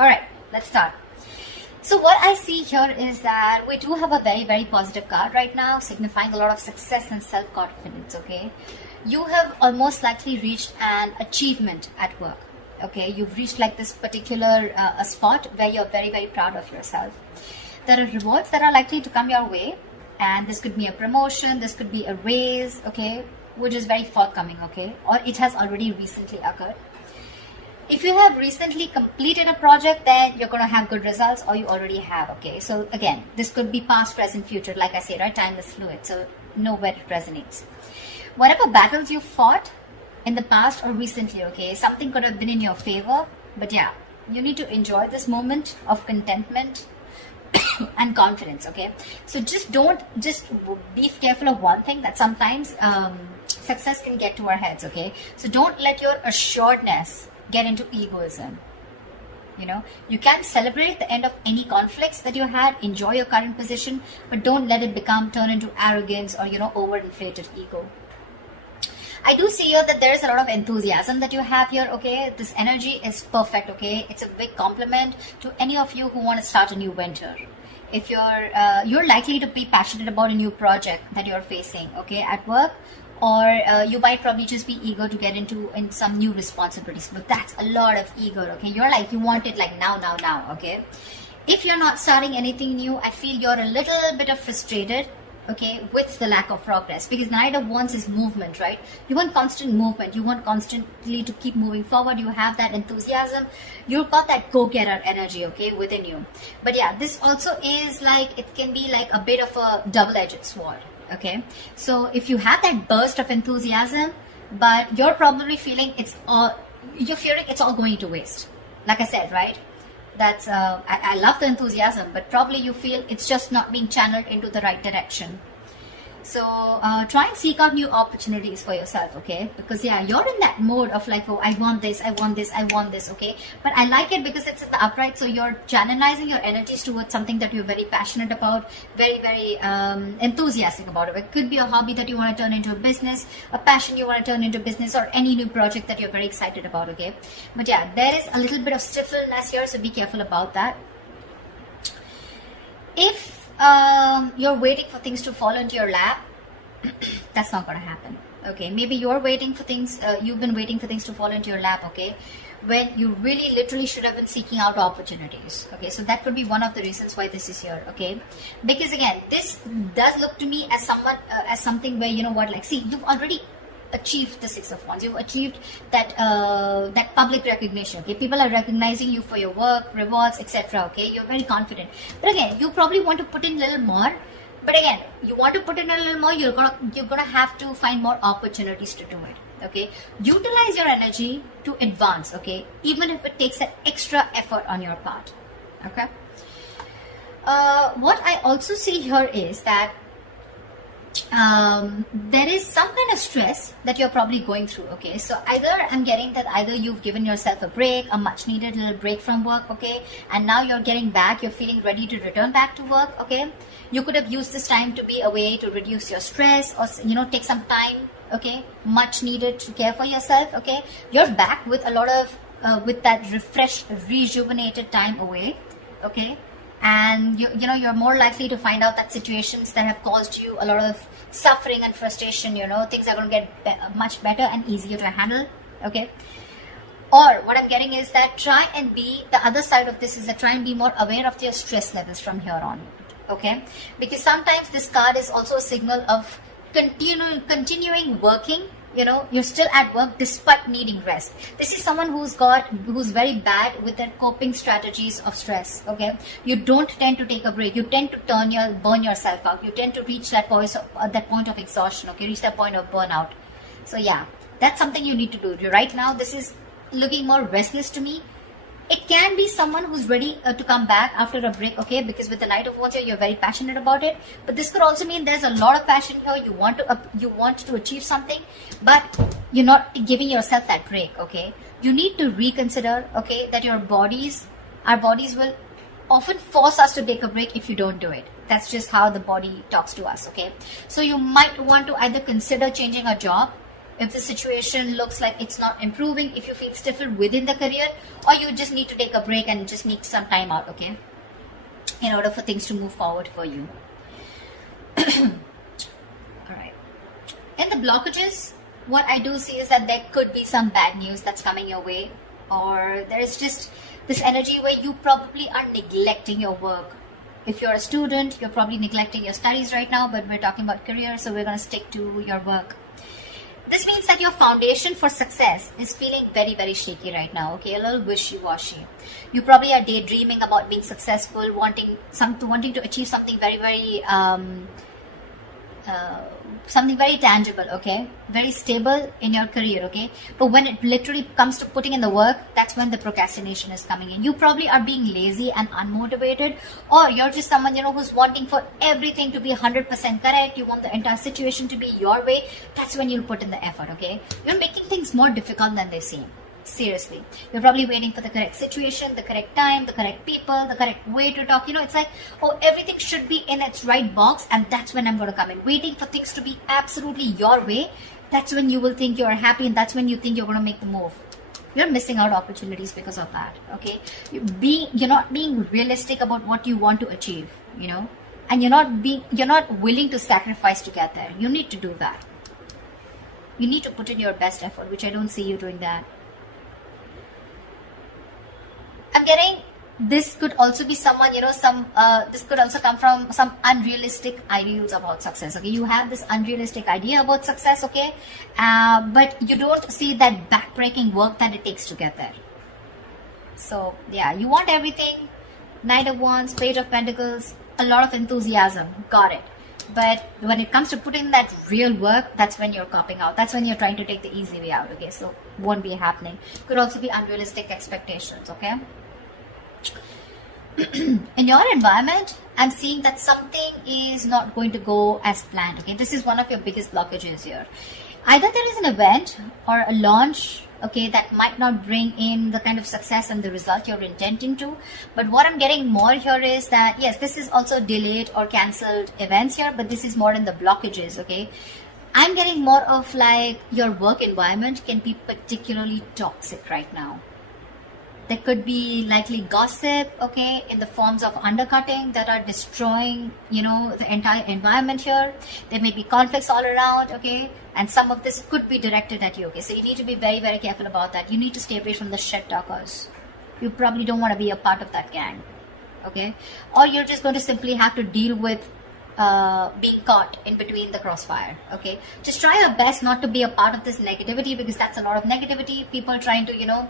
All right, let's start. So what I see here is that we do have a very, very positive card right now, signifying a lot of success and self-confidence, okay? You have almost likely reached an achievement at work, okay? You've reached like this particular a spot where you're very, very proud of yourself. There are rewards that are likely to come your way, and this could be a promotion, this could be a raise, okay? Which is very forthcoming, okay? Or it has already recently occurred. If you have recently completed a project, then you're going to have good results, or you already have, okay? So again, this could be past, present, future. Like I say, right? Time is fluid, so know where it resonates. Whatever battles you fought in the past or recently, okay, something could have been in your favor. But yeah, you need to enjoy this moment of contentment and confidence, okay? So just be careful of one thing, that sometimes success can get to our heads, okay? So don't let your assuredness get into egoism. You know, you can celebrate the end of any conflicts that you had, enjoy your current position, but don't let it turn into arrogance or, you know, overinflated ego. I do see here that there is a lot of enthusiasm that you have here, okay? This energy is perfect, okay? It's a big compliment to any of you who want to start a new venture. If you're likely to be passionate about a new project that you're facing, okay, at work, or you might probably just be eager to get into some new responsibilities. But that's a lot of ego, okay? You're like, you want it like now, okay? If you're not starting anything new, I feel you're a little bit of frustrated, okay, with the lack of progress, because the Knight of Wands is movement, right? You want constant movement. You want constantly to keep moving forward. You have that enthusiasm. You've got that go-getter energy, okay, within you. But yeah, this also is like, it can be like a bit of a double-edged sword. Okay, so if you have that burst of enthusiasm, but you're probably feeling you're fearing it's all going to waste. Like I said, right? That's I love the enthusiasm, but probably you feel it's just not being channeled into the right direction. So try and seek out new opportunities for yourself, okay? Because yeah, you're in that mode of like, oh, I want this, okay? But I like it because it's in the upright, so you're channelizing your energies towards something that you're very passionate about, very, very enthusiastic about it. It could be a hobby that you want to turn into a business, a passion you want to turn into business, or any new project that you're very excited about, okay? But yeah, there is a little bit of stifleness here, so be careful about that. If you're waiting for things to fall into your lap, that's not going to happen, okay? Maybe you're waiting for things, you've been waiting for things to fall into your lap, okay, when you really literally should have been seeking out opportunities, okay? So that could be one of the reasons why this is here, okay? Because again, this does look to me as something where, you know what, like, see, you've already achieved the Six of Wands. You've achieved that that public recognition, okay? People are recognizing you for your work, rewards, etc., okay? You're very confident. But again, you probably want to put in a little more. But again, you want to put in a little more, you're gonna have to find more opportunities to do it, okay? Utilize your energy to advance, okay? Even if it takes an extra effort on your part, okay? What I also see here is that there is some kind of stress that you're probably going through, okay? So I'm getting that either you've given yourself a break, a much needed little break from work, okay? And now you're getting back, you're feeling ready to return back to work, okay? You could have used this time to be a way to reduce your stress, or, you know, take some time, okay? Much needed to care for yourself, okay? You're back with a lot of, with that refreshed, rejuvenated time away, okay? And you're more likely to find out that situations that have caused you a lot of suffering and frustration, you know, things are going to get much better and easier to handle, okay? Or what I'm getting is that the other side of this is that try and be more aware of your stress levels from here on, okay? Because sometimes this card is also a signal of continuing working. You know, you're still at work despite needing rest. This is someone who's very bad with their coping strategies of stress, okay? You don't tend to take a break. You tend to burn yourself out. You tend to reach that point of exhaustion, okay? Reach that point of burnout. So yeah, that's something you need to do. Right now, this is looking more restless to me. It can be someone who's ready to come back after a break, okay? Because with the Knight of Wands here, you're very passionate about it. But this could also mean there's a lot of passion here. You want to achieve something, but you're not giving yourself that break, okay? You need to reconsider, okay, that our bodies will often force us to take a break if you don't do it. That's just how the body talks to us, okay? So you might want to either consider changing a job, if the situation looks like it's not improving, if you feel stifled within the career, or you just need to take a break and just need some time out, okay, in order for things to move forward for you. All right. In the blockages, what I do see is that there could be some bad news that's coming your way, or there's just this energy where you probably are neglecting your work. If you're a student, you're probably neglecting your studies right now, but we're talking about career, so we're going to stick to your work. This means that your foundation for success is feeling very, very shaky right now, okay? A little wishy-washy. You probably are daydreaming about being successful, wanting to achieve something very, very something very tangible, okay, very stable in your career, okay, but when it literally comes to putting in the work, that's when the procrastination is coming in. You probably are being lazy and unmotivated, or you're just someone, you know, who's wanting for everything to be 100% correct. You want the entire situation to be your way. That's when you'll put in the effort, okay? You're making things more difficult than they seem. Seriously, you're probably waiting for the correct situation, the correct time, the correct people, the correct way to talk. You know, it's like, oh, everything should be in its right box, and that's when I'm going to come in. Waiting for things to be absolutely your way, that's when you will think you're happy, and that's when you think you're going to make the move. You're missing out opportunities because of that, okay? You're not being realistic about what you want to achieve, you know, and you're not willing to sacrifice to get there. You need to do that. You need to put in your best effort, which I don't see you doing that. I'm getting this could also be someone, you know, this could also come from some unrealistic ideals about success, okay? You have this unrealistic idea about success, okay? But you don't see that backbreaking work that it takes to get there. So, yeah, you want everything. Knight of Wands, Page of Pentacles, a lot of enthusiasm. Got it. But when it comes to putting that real work, that's when you're copping out. That's when you're trying to take the easy way out, okay? So, won't be happening. Could also be unrealistic expectations, okay? In your environment, I'm seeing that something is not going to go as planned, okay? This is one of your biggest blockages here. Either there is an event or a launch, okay, that might not bring in the kind of success and the result you're intending to. But what I'm getting more here is that, yes, this is also delayed or cancelled events here, but this is more in the blockages, okay? I'm getting more of like your work environment can be particularly toxic right now. There could be likely gossip, okay, in the forms of undercutting that are destroying, you know, the entire environment here. There may be conflicts all around, okay, and some of this could be directed at you, okay. So you need to be very, very careful about that. You need to stay away from the shit talkers. You probably don't want to be a part of that gang, okay. Or you're just going to simply have to deal with being caught in between the crossfire, okay. Just try your best not to be a part of this negativity, because that's a lot of negativity. People trying to, you know,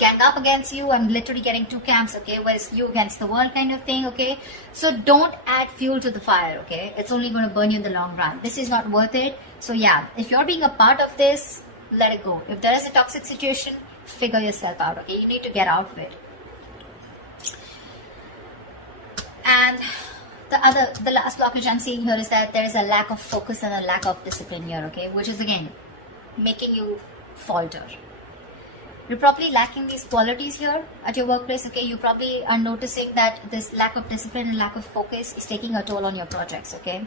gang up against you and literally getting two camps, okay, whereas you against the world kind of thing, okay. So don't add fuel to the fire, okay. It's only going to burn you in the long run. This is not worth it. So yeah, if you're being a part of this, let it go. If there is a toxic situation, figure yourself out, okay. You need to get out of it. And the last blockage I'm seeing here is that there is a lack of focus and a lack of discipline here, okay, which is again making you falter. You're probably lacking these qualities here at your workplace, okay. You probably are noticing that this lack of discipline and lack of focus is taking a toll on your projects, okay.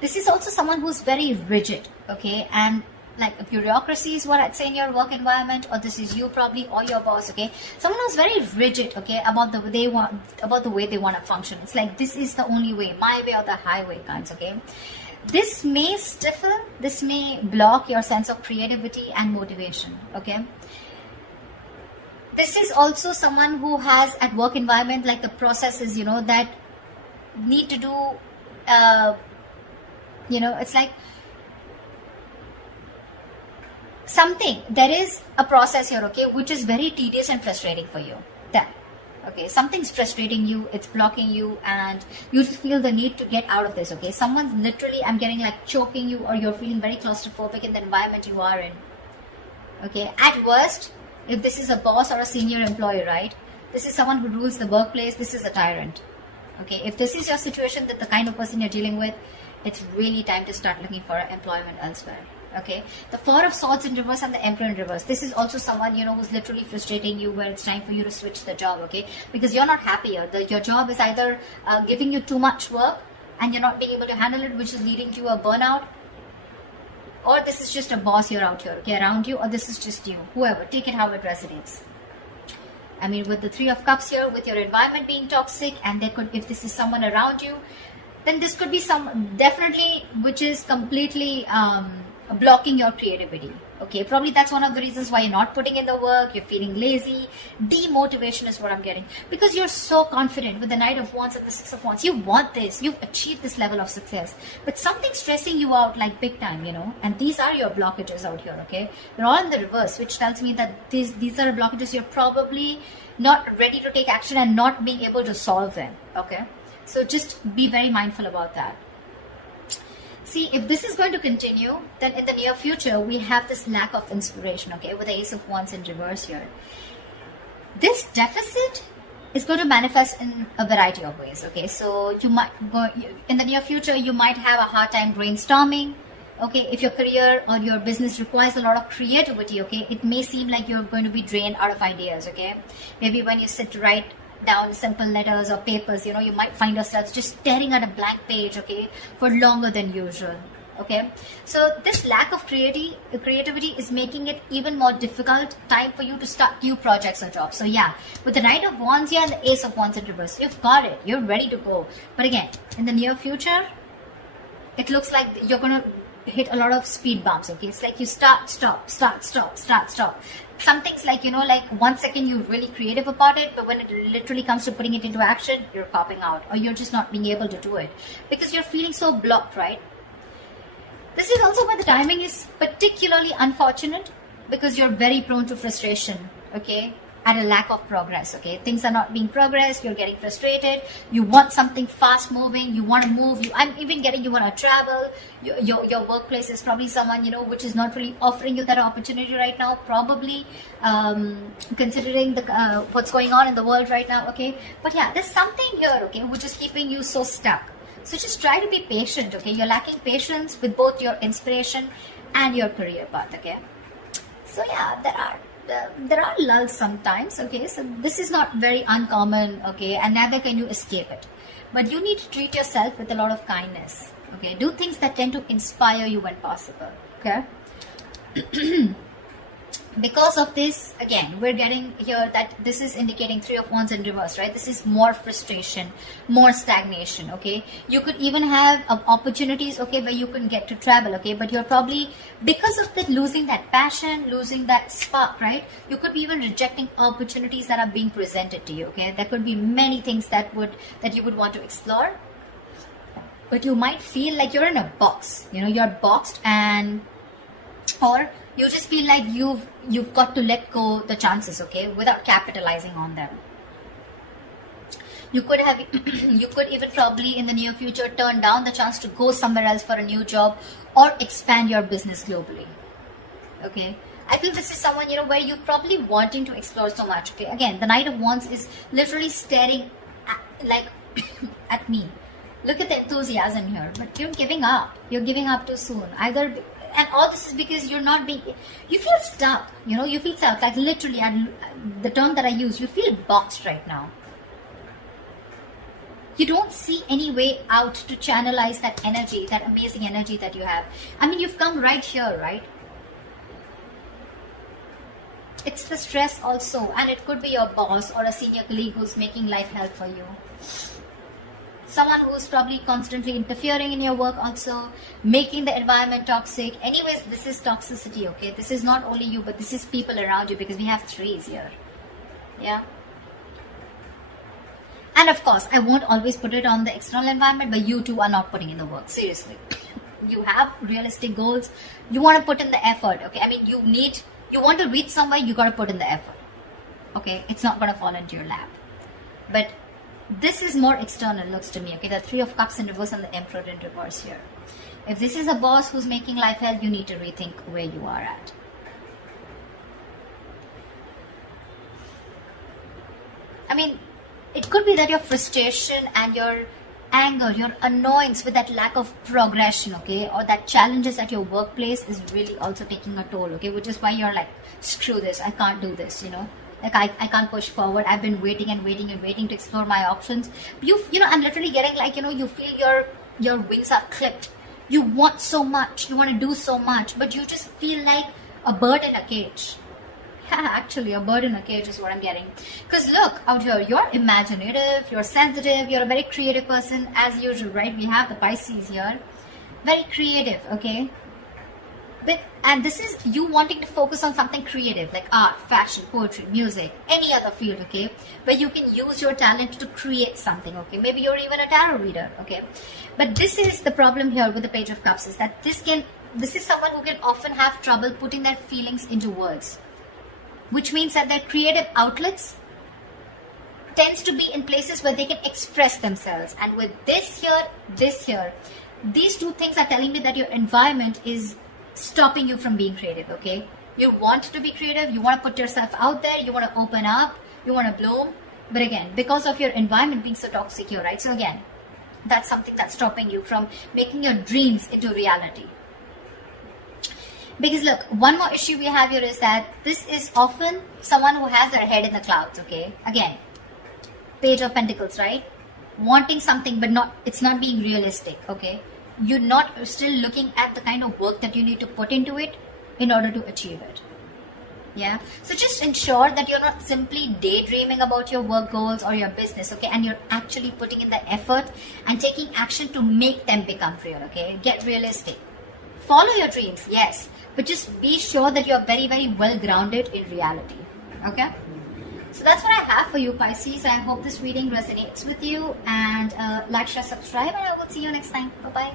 This is also someone who's very rigid, okay, and like a bureaucracy is what I'd say in your work environment, or this is you probably, or your boss, okay. Someone who's very rigid, okay, about the way they want to function. It's like, this is the only way, my way or the highway kinds, okay. This may stiffen, this may block your sense of creativity and motivation, okay. This is also someone who has at work environment like the processes, you know, that need to do, you know, it's like something, there is a process here, okay, which is very tedious and frustrating for you. That, okay, something's frustrating you, it's blocking you, and you just feel the need to get out of this, okay. Someone's literally, I'm getting like choking you, or you're feeling very claustrophobic in the environment you are in, okay. At worst, if this is a boss or a senior employee, right, this is someone who rules the workplace, this is a tyrant, okay. If this is your situation, that the kind of person you're dealing with, it's really time to start looking for employment elsewhere. Okay, the Four of Swords in reverse and the Emperor in reverse. This is also someone, you know, who's literally frustrating you, where it's time for you to switch the job, okay? Because you're not happier. Your job is either giving you too much work and you're not being able to handle it, which is leading to a burnout, or this is just a boss here out here, okay, around you, or this is just you, whoever, take it how it resonates. I mean, with the Three of Cups here, with your environment being toxic, and there could, if this is someone around you, then this could be some, definitely, which is completely blocking your creativity. Okay, probably that's one of the reasons why you're not putting in the work, you're feeling lazy. Demotivation is what I'm getting. Because you're so confident with the Knight of Wands and the Six of Wands. You want this, you've achieved this level of success. But something's stressing you out like big time, you know. And these are your blockages out here, okay. They're all in the reverse, which tells me that these are blockages you're probably not ready to take action and not being able to solve them, okay. So just be very mindful about that. See, if this is going to continue, then in the near future, we have this lack of inspiration, okay, with the Ace of Wands in reverse here. This deficit is going to manifest in a variety of ways, okay. So you might go, in the near future, you might have a hard time brainstorming, okay. If your career or your business requires a lot of creativity, okay, it may seem like you're going to be drained out of ideas, okay. Maybe when you sit to write down simple letters or papers, you know, you might find yourselves just staring at a blank page, okay, for longer than usual, okay. So this lack of creativity is making it even more difficult time for you to start new projects or jobs. So yeah, with the Knight of Wands here and the Ace of Wands in reverse, you've got it, you're ready to go. But again, in the near future, it looks like you're gonna hit a lot of speed bumps, okay. It's like you start, stop, start, stop, start, stop. Something's like, you know, like 1 second you're really creative about it, but when it literally comes to putting it into action, you're copping out, or you're just not being able to do it because you're feeling so blocked, right? This is also why the timing is particularly unfortunate, because you're very prone to frustration, okay, at a lack of progress, okay. Things are not being progressed, you're getting frustrated, you want something fast moving, you want to move, I'm even getting you want to travel, your workplace is probably someone, you know, which is not really offering you that opportunity right now, probably considering the what's going on in the world right now, okay. But yeah, there's something here, okay, which is keeping you so stuck. So just try to be patient, okay. You're lacking patience with both your inspiration and your career path, okay. So yeah, there are lulls sometimes, okay. So this is not very uncommon, okay, and neither can you escape it. But you need to treat yourself with a lot of kindness, okay. Do things that tend to inspire you when possible, okay. Because of this, again, we're getting here that this is indicating Three of Wands in reverse, right? This is more frustration, more stagnation, okay? You could even have opportunities, okay, where you can get to travel, okay? But you're probably, because of that, losing that passion, losing that spark, right? You could be even rejecting opportunities that are being presented to you, okay? There could be many things that you would want to explore, but you might feel like you're in a box, you know, you're boxed, and or you just feel like you've got to let go the chances, okay, without capitalizing on them. You could have you could even probably in the near future turn down the chance to go somewhere else for a new job or expand your business globally, okay. I feel this is someone, you know, where you're probably wanting to explore so much, okay. Again, the Knight of Wands is literally staring at me. Look at the enthusiasm here, but you're giving up. You're giving up too soon. And all this is because you're not being, you feel stuck, you know, you feel stuck, like literally, and the term that I use, you feel boxed right now. You don't see any way out to channelize that energy, that amazing energy that you have. I mean, you've come right here, right? It's the stress also, and it could be your boss or a senior colleague who's making life hell for you. Someone who's probably constantly interfering in your work also, making the environment toxic. Anyways, this is toxicity, okay? This is not only you, but this is people around you, because we have threes here. Yeah. And of course, I won't always put it on the external environment, but you too are not putting in the work. Seriously. You have realistic goals. You want to put in the effort, okay? I mean, you want to reach somewhere, you got to put in the effort. Okay? It's not going to fall into your lap. But this is more external, looks to me, okay? The Three of Cups in reverse and the Emperor in reverse here. If this is a boss who's making life hell, you need to rethink where you are at. I mean, it could be that your frustration and your anger, your annoyance with that lack of progression, okay, or that challenges at your workplace is really also taking a toll, okay, which is why you're like, screw this, I can't do this, you know. Like I can't push forward. I've been waiting and waiting and waiting to explore my options. You know, I'm literally getting like, you know, you feel your wings are clipped. You want so much, you want to do so much, but you just feel like a bird in a cage. Yeah, actually, a bird in a cage is what I'm getting. Because look, out here, you're imaginative, you're sensitive, you're a very creative person, as usual, right? We have the Pisces here. Very creative, okay? And this is you wanting to focus on something creative, like art, fashion, poetry, music, any other field, okay? Where you can use your talent to create something, okay? Maybe you're even a tarot reader, okay? But this is the problem here with the Page of Cups, is that this is someone who can often have trouble putting their feelings into words. Which means that their creative outlets tends to be in places where they can express themselves. And with this here, these two things are telling me that your environment is stopping you from being creative, okay? You want to be creative, you want to put yourself out there, you want to open up, you want to bloom. But again, because of your environment being so toxic here, right? So again, that's something that's stopping you from making your dreams into reality. Because look, one more issue we have here is that this is often someone who has their head in the clouds, okay? Again, Page of Pentacles, right? Wanting something, but it's not being realistic, okay? You're not still looking at the kind of work that you need to put into it in order to achieve it. Yeah. So just ensure that you're not simply daydreaming about your work goals or your business, okay? And you're actually putting in the effort and taking action to make them become real, okay? Get realistic. Follow your dreams, yes, but just be sure that you're very, very well grounded in reality, okay? So that's what I have for you, Pisces. I hope this reading resonates with you, and like, share, subscribe, and I will see you next time. Bye-bye.